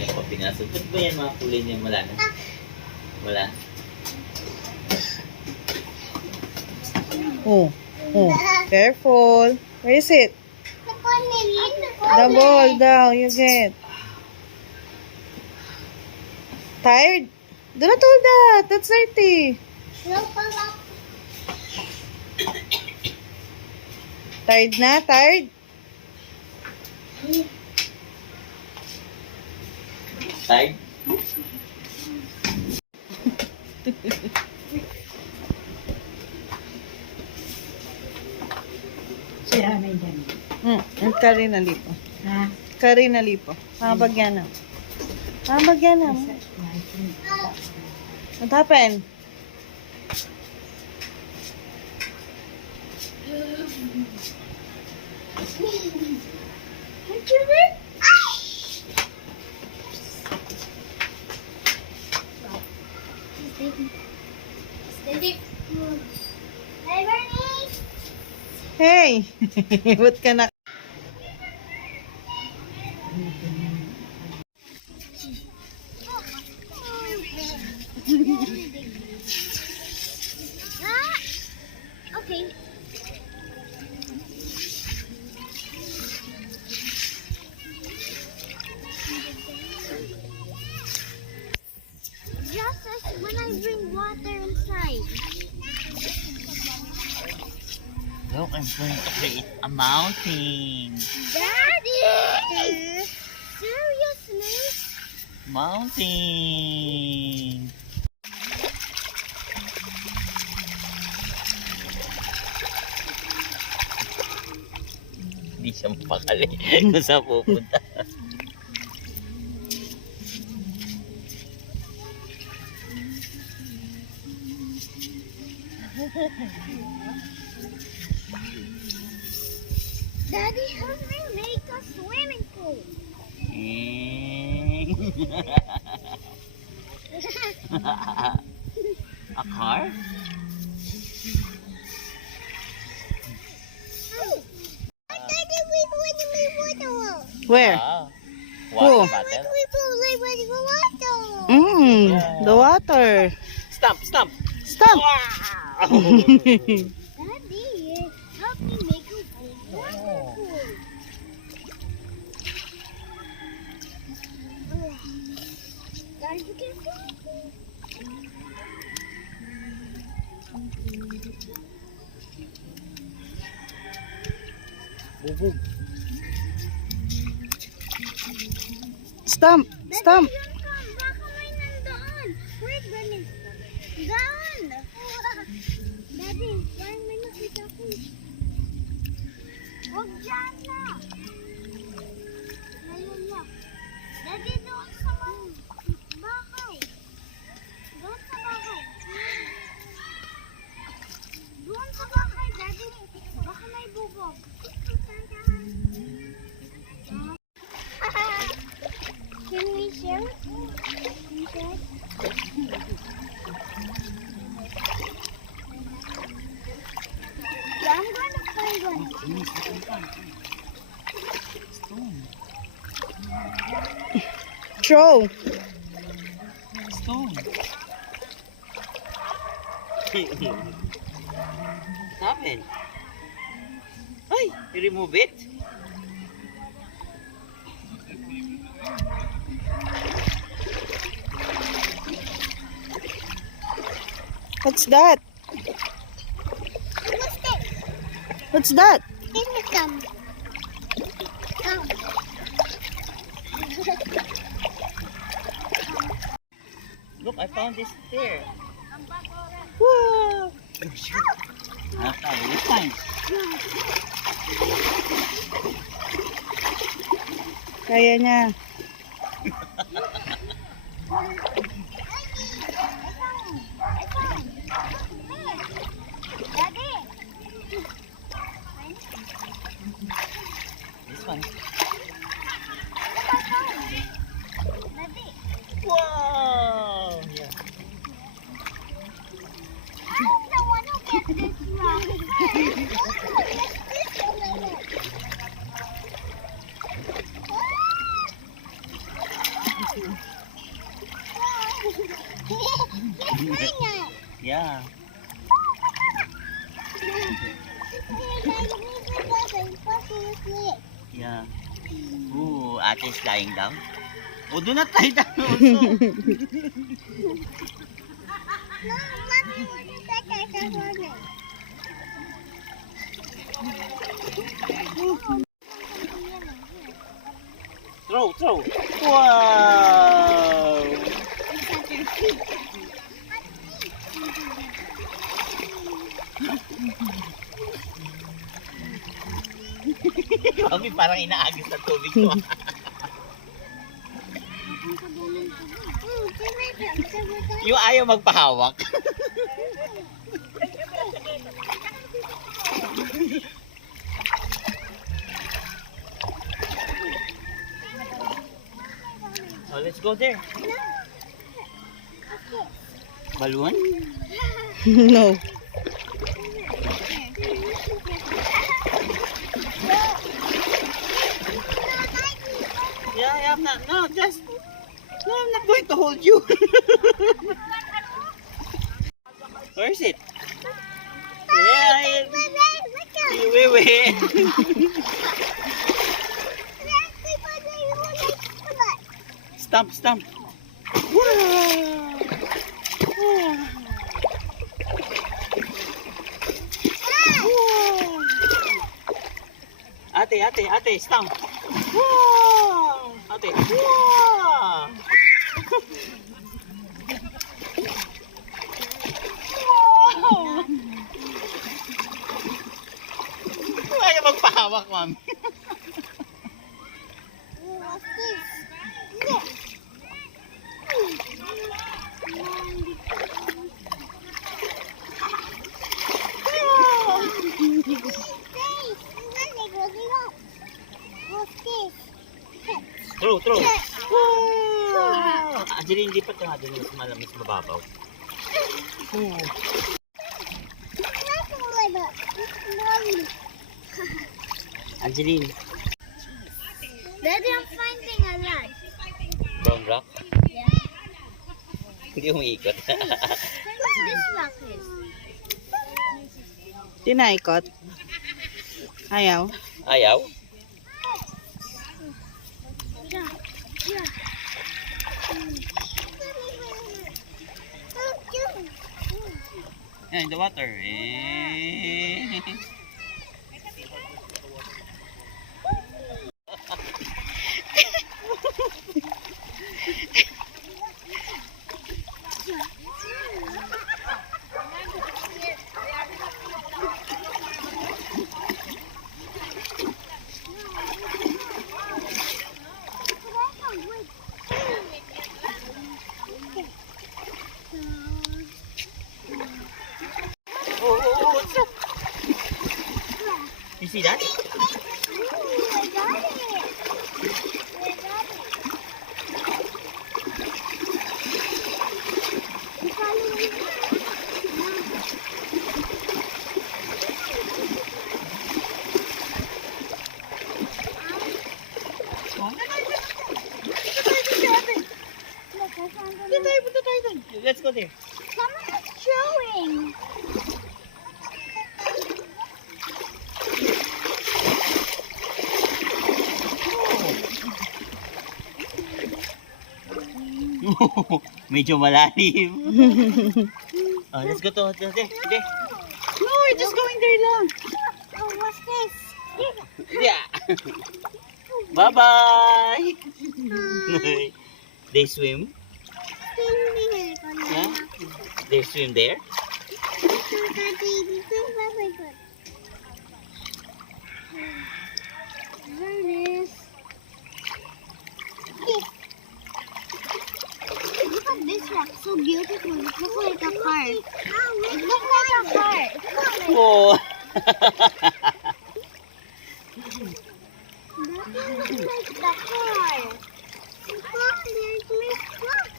Yan pa pinasok. Ba't ba yan mga kulay niya? Wala na. Wala. Oh. Oh. Careful. Where is it? The ball down. You get. Tired? Do not hold that. That's dirty. Tired na? Tired? Tired? Curry na lipo. Curry na lipo. Mabagyan na. Mabagyan na. What happened? Hey! What ka na? Okay. Just as when I bring water inside. Look, I'm going to create a mountain. Daddy! Seriously? Mountain. Hindi siya mapakali kung saan pupunta. Daddy, help me make a swimming pool. A car? Daddy, we want to make water. Where? Ah, Oh. water bottle. We play with the water. The water. Stop, stop. Stop. Daddy, help me make a water pool. Daddy, you can do it. Bubog. Stamp. Stamp. Baka may nandoon. Wait, Daddy. Down. Daddy, parang may nakita ko. Huwag dyan na. Ayun na. Daddy, doon sa bahay. Doon sa bahay. Doon sa bahay, Daddy. Baka may bubog. Can we share? Can we share? Yeah, I'm going to find one. Throw. Stone. Happened? Ay, you remove it? What's that? What's that? What's that? Give me some. Come. Look, I found this there. Wow. Okay, this time. Kaya niya. Daddy. This one. Daddy. Wow! Yeah. I'm the one who gets this wrong. Oh, yes, this one. Yeah. Ooh, ate is lying down. Oh, do not lie down also. Throw, throw. Wow! Mami, parang inaagis na tubig to. Yung ayaw magpahawak. Oh, let's go there. Balloon? No. Yeah, I'm not. No, just. No, I'm not going to hold you. Where is it? Yeah, wait, wait. Stamp, stamp. Ate, ate, ate, stamp. Wow! Ate, wow! Wow! Ayaw magpahawak, mami. Throw, throw. Wow! Angeline, lipat ka nga doon mas malamis mababaw. Angeline. Daddy, I'm finding a lot. Brown rock? Yeah. Hindi umiikot. This rock is. Tinaikot. Ayaw. Ayaw? Yeah. Yeah. Yeah, in the water. Eh. Oh, what's that? You see that? I got it. I got it. Look, I found one. Let's go there. Someone is throwing. Medyo malalim. Oh, let's go to there. There. No, we're just going there lang. Oh, what's this? Yeah. Bye-bye. They swim? Yeah? They swim there? There it is. Look at this rock, so beautiful. It looks like a heart. It looks like a heart. Oh. That looks like the heart. Look, there's my rock.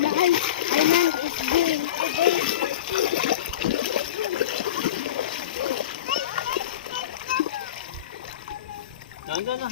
Nice. Island is green. No, no, no.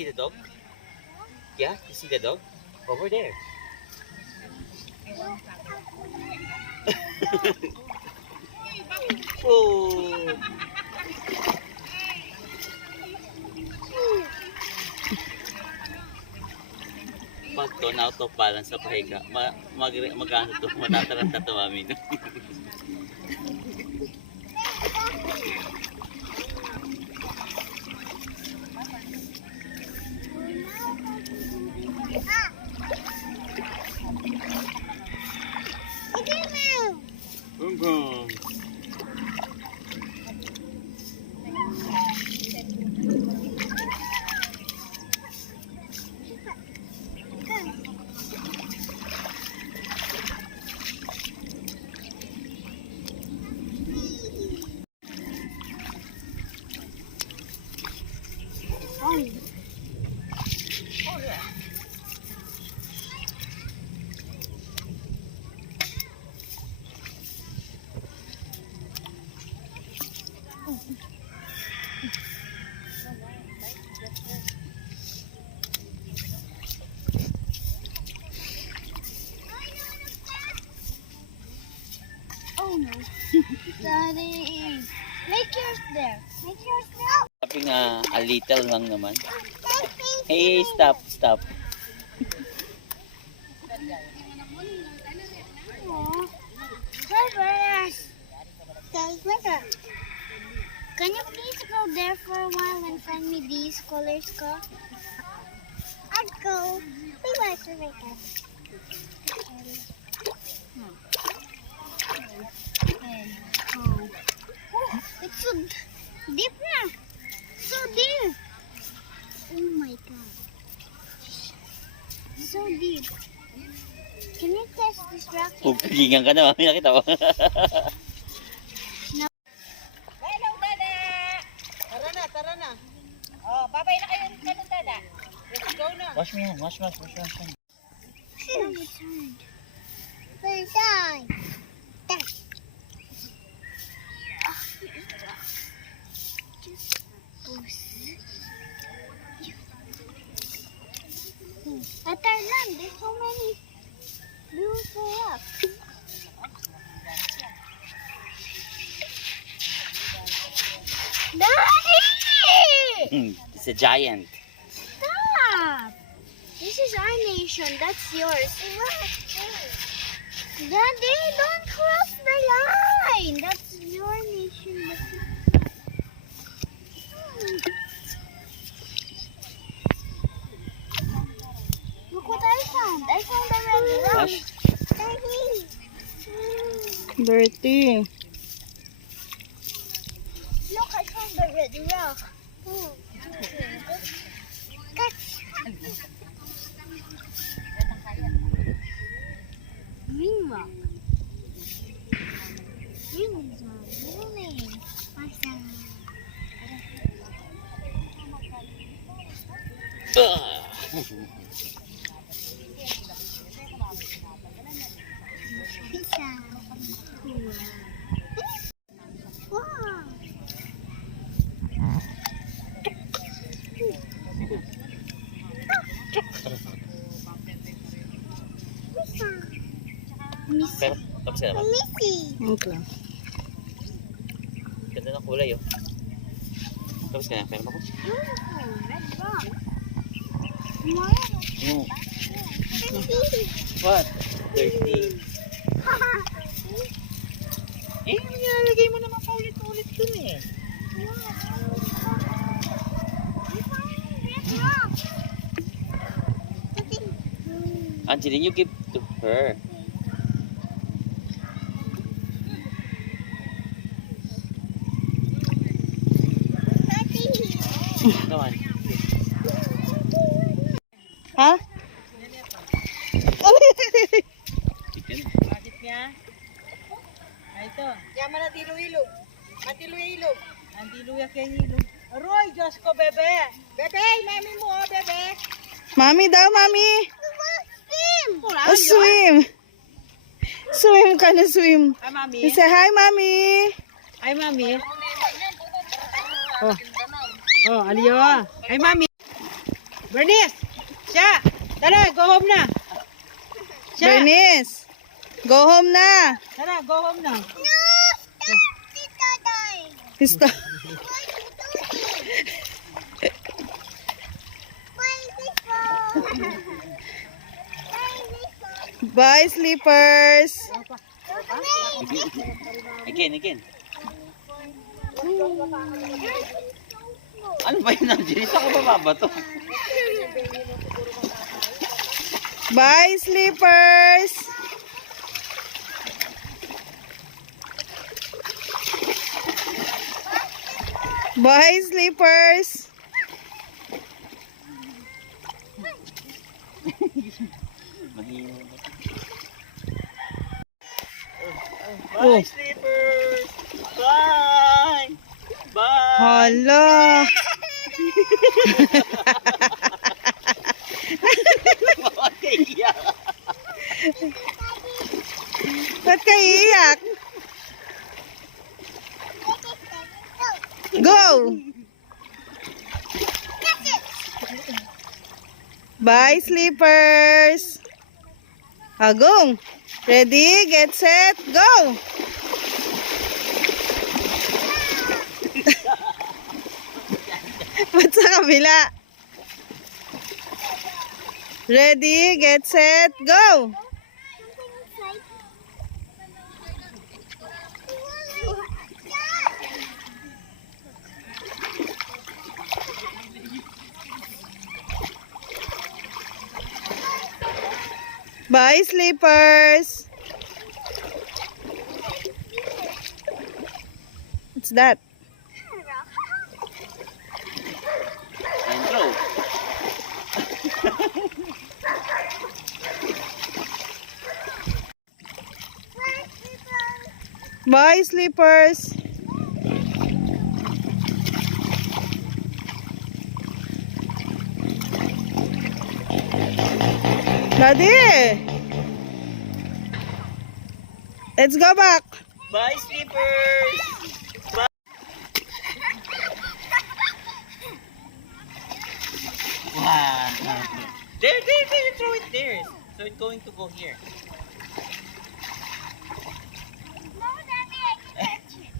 see the dog? Yeah, you see the dog? Over there. Oh. Pag to na auto balance sa pahiga, magano to, matataranta to mami. Boom boom. Oh no. Daddy. Make yours there. Make yours there. Sabi nga, a little lang naman. Hey, stop, stop. Can you please go there for a while and find me these colors, ko? I'd go. We want to make it. It's so deep now. So deep. Oh my god. So deep. Can you test this rock? Pagkagingan ka na, mami, nakita mo. Hello, Dada! Tara na. Oh, babay na kayo kanong Dada. Let's go na. Wash me hand, wash hand. First time. At our land, there's so many beautiful rocks. Daddy! It's a giant. Stop! This is our nation. That's yours. Daddy, don't cross the line. That's your nation. Look what I found. I found a red rock. Wash. Daddy. Dirty. Look, I found a red rock. Catch. Green rock. Green is my middle name. Awesome. Pizza. Wow. Pizza. Pero, tapos ka naman. Missy. Okay. Ganda ng kulay, oh. Tapos ka na, pero ako. Beautiful. Red rock. No. What? Dirty. Eh, nilalagay mo naman paulit-ulit dun eh. Angeline, you give to her. Come on. Ha? Chicken. Bakit niya? Ay, ito. Yaman na diluyilog. Matiluyilog. Ang diluya kaya hilog. Aroy, Diyos ko, bebe. Bebe, mami mo, oh, bebe. Mami daw, mami. Oh, swim. Swim ka na, swim. Hi, mami. Say hi, mami. Hi, mami. Oh. Oh, aliyo. Hi, mami. Bernice! Siya! Tara, go home na! Siya! Bernice, go home na. Tara, go home na! No! Stop! Tita dying! Stop. Bye, sleepers. Again. Ano ba yun, Angeline? Saan ka bababato? Bye, sleepers. Bye, sleepers. Mahina ba? Oh. Bye, sleepers! Bye! Bye! Hala. Makakaiyak. Ba't ka iiyak? Go! Bye, sleepers. Agong. Ready, get set, go! Ba't sa kabila? Ready, get set, go! Bye, sleepers. What's that? Intro. Bye, sleepers. Daddy, let's go back. Bye, sleepers! Bye! Wow! There, you throw it there. So it's going to go here. No, Daddy, I can catch it.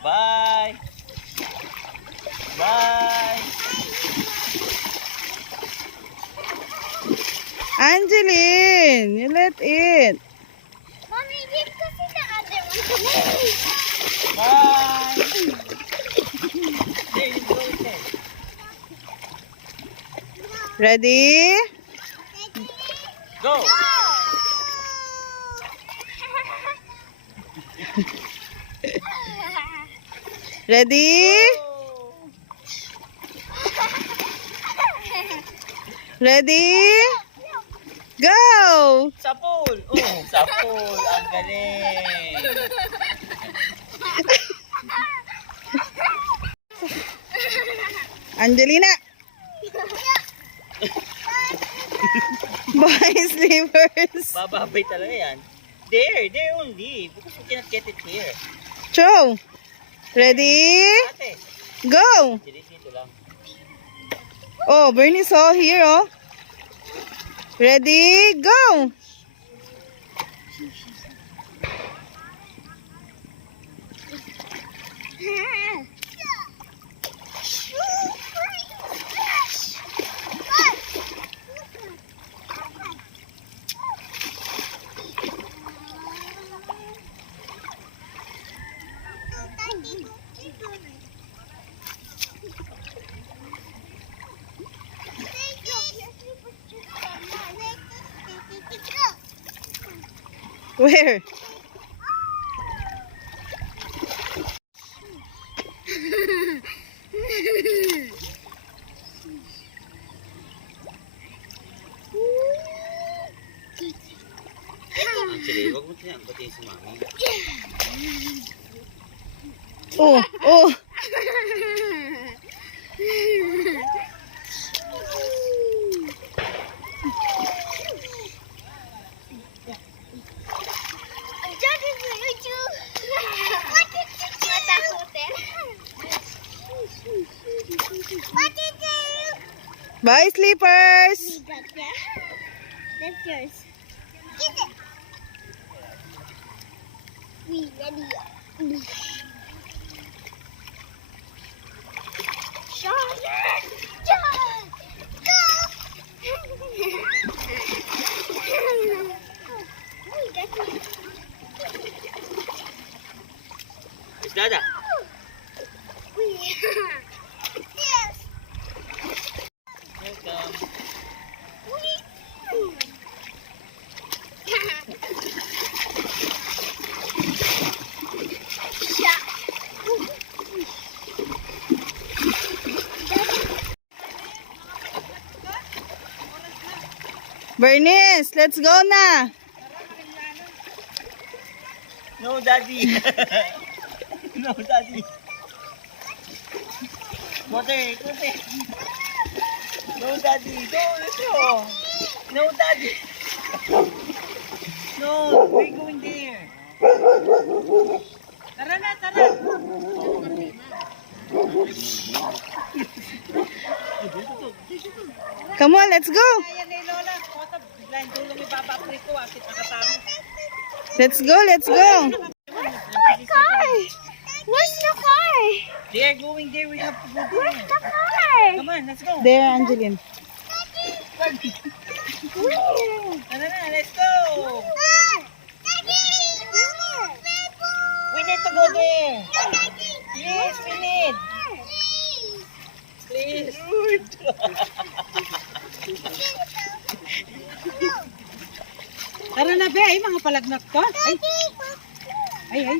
Bye! Bye! Angeline, you let it. Mommy, give kasi the other one to me. Bye! There, you throw it there. Ready? Go! Ready? Ready? Go! Sa pool! Oh, sa pool! Ang galing! Angelina! Bye, sleepers. Bababay talaga yan. There only. Because we cannot get it here. Joe, ready? Ate, Go! dito lang. Oh, Bernie saw here, oh. Ready? Go! Where? Actually, wag mo tinangkutin si mami. Oh, oh. Bye, sleepers. We got that. That's yours. Get it. We ready. Sean, go. We got it. Is Dada? Yes. Welcome. Bernice, let's go na. No, Daddy. No, Daddy. Kote, kote. No, Daddy. No, let's go. No, Daddy. No, we're going there. Tara na, tara. Come on, let's go. Ayan ni Lola. Kota, biglang dulong ibabapri ko. Asit nakatama. Let's go, let's go. My car. Where's the car? They're going there. We have to go there. Where's the car? Come on, let's go. There, Angeline. Tara na, let's go. We need to go there. Yes, we need. Please. Tara na, be. Ay, mga palagnak ko. Ay, ay.